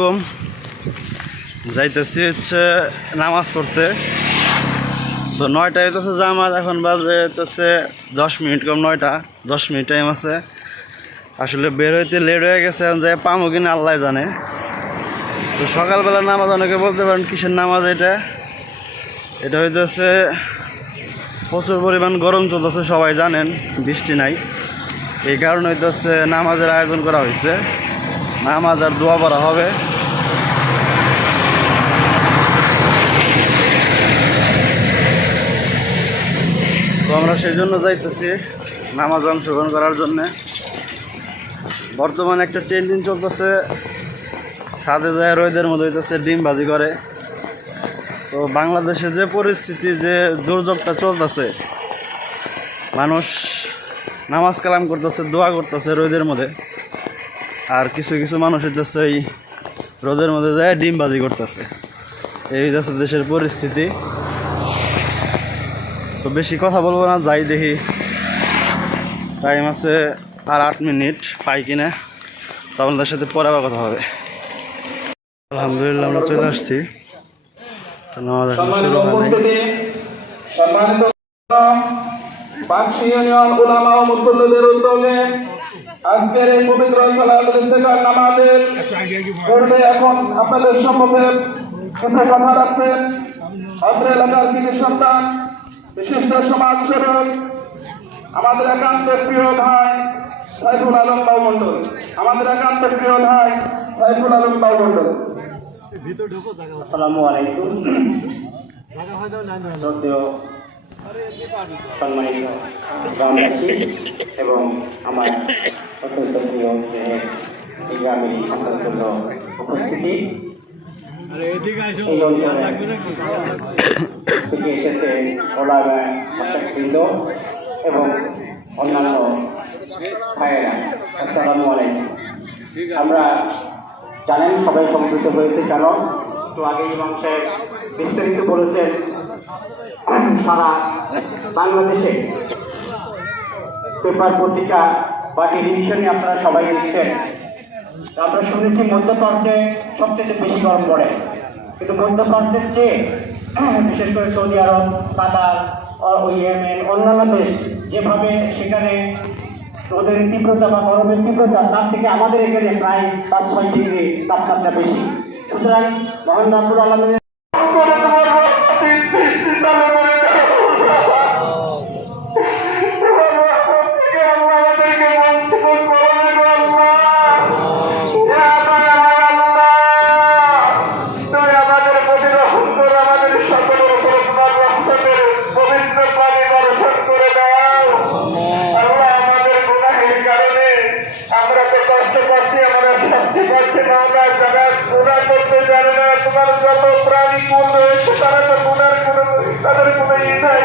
আলাইকুম। যাইতেছি হচ্ছে নামাজ পড়তে। তো 9টায় হইতেছে জামাত, এখন বাজে হইতেছে 10 মিনিট, কম 9টা 10 মিনিট টাইম আছে। আসলে বের হইতে লেট হয়ে গেছে, এখন যাই পামো কিনা আল্লাহ জানে। তো সকালবেলা নামাজ অনেকে বলতে পারেন কিসের নামাজ এটা। এটা হইতেছে প্রচুর পরিমাণ গরম চলতেছে, সবাই জানেন, বৃষ্টি নাই, এই কারণে হইতেছে নামাজের আয়োজন করা হয়েছে। নামাজ আর দোয়া পড়া হবে। তো আমরা সেই জন্য যাইতেছি নামাজ অংশগ্রহণ করার জন্যে। বর্তমানে একটা ট্রেন্ডিং চলতেছে, ছাদে যায় রোদের মধ্যে হইতেছে ডিম ভাজি করে। তো বাংলাদেশে যে পরিস্থিতি, যে দুর্যোগটা চলতেছে, মানুষ নামাজ কালাম করতেছে, দোয়া করতেছে রোদের মধ্যে, আর কিছু কিছু মানুষ হইতেছে এই রোদের মধ্যে যায় ডিম ভাজি করতেছে। এই হইতেছে দেশের পরিস্থিতি। তো বেশি কথা বলবো না, যাই দেখি। টাইম আছে আর 8 মিনিট, পাই কিনা তো আপনাদের সাথে পরে আবার কথা হবে। আলহামদুলিল্লাহ আমরা চলে আসছি। তো নামাজ এখন শুরু হয় নাই। পাঁচটি ইউনিয়ন উলামা ও মুসল্লিদের উদ্যোগে আজকের এই পবিত্র সালাতুল ইস্তেকার নামাজের পূর্বে এখন আপনাদের সম্মুখে কিছু কথা রাখছেন অত্র এলাকার কৃতি সন্তান, বিশিষ্ট সমাজসেবক, আমাদের একান্ত প্রিয় ভাই সাইফুল আলম বাউমন্ডল। আমাদের একান্ত প্রিয় ভাই সাইফুল আলম বাউমন্ডল। আসসালামু আলাইকুম। সম্মানিত গ্রামবাসী এবং আমার অত্যন্ত প্রিয় এই গ্রামের সন্তানগুলো উপস্থিতি, এই অঞ্চলে থেকে এসেছে ওলামা বৃন্দ এবং অন্যান্য ভাইয়েরা, আসসালামু আলাইকুম। আমরা জানেন সবাই সম্পৃক্ত হয়েছে কেন, তো আগে ইমাম সাহেব বিস্তারিত বলেছেন। সারা বাংলাদেশে পেপার পত্রিকা বা টেলিভিশনে আপনারা সবাই দেখছেন। আমরা শুনেছি মধ্যপ্রাচ্যে সবচেয়ে বেশি গরম পড়ে, কিন্তু মধ্যপ্রাচ্যের চেয়ে বিশেষ করে সৌদি আরব, কাতার, ইয়েমেন, অন্যান্য দেশ যেভাবে সেখানে রোদের তীব্রতা বা গরমের তীব্রতা, তার থেকে আমাদের এখানে প্রায় 5-6 ডিগ্রি তাপমাত্রা বেশি। সুতরাং মহান রাব্বুল আলামিনের তোমার যত প্রাণী কুল রয়েছে তারা তো গুণের তাদের কোনো নাই।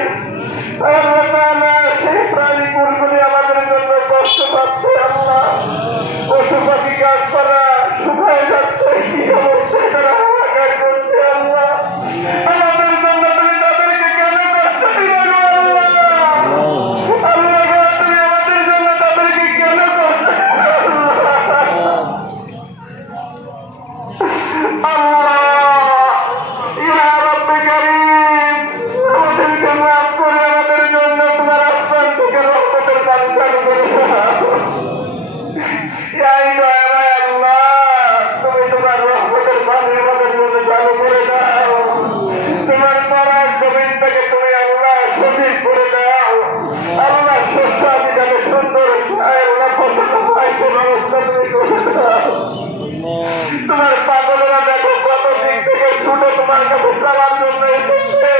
সেই প্রাণী কুলগুলি আমাদের জন্য কষ্ট পাচ্ছে। আল্লাহ, পশু পাখি গাছপালা শুকায় যাচ্ছে, কি অবস্থায় তারা হাহাকার করছে। আল্লাহ, আমাদের জন্য তুমি তাদেরকে কেন কষ্ট দিলে? আল্লাহ, তুমি আমাদের জন্য তাদেরকে কেন কষ্ট তোমার পাগলেরা দেখো কত দিক থেকে ছুটে তোমার কাছে চাওয়ার জন্য এসেছে।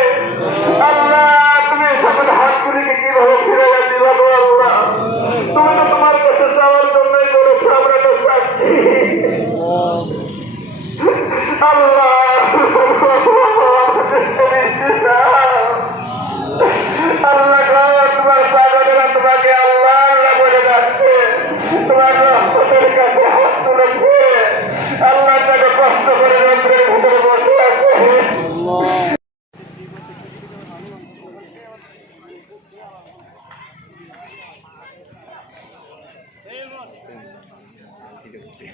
আল্লাহ, তুমি সকল হাতগুলিকে কিভাবে ফিরে যাচ্ছি ভাবো। আল্লাহ, তুমি তো তোমার কাছে চাওয়ার জন্যই করেছো, আমরা তো চাচ্ছি। আল্লাহ, আল্লাহ, তোমার পাগলেরা তোমাকে আল্লাহ বলে যাচ্ছে, তোমার রহমতের কাছে হাত তুলেছে। আল্লাহ তাকে কষ্ট করে রন্ধ্রের ভিতরে বসে আছে। ঠিক আছে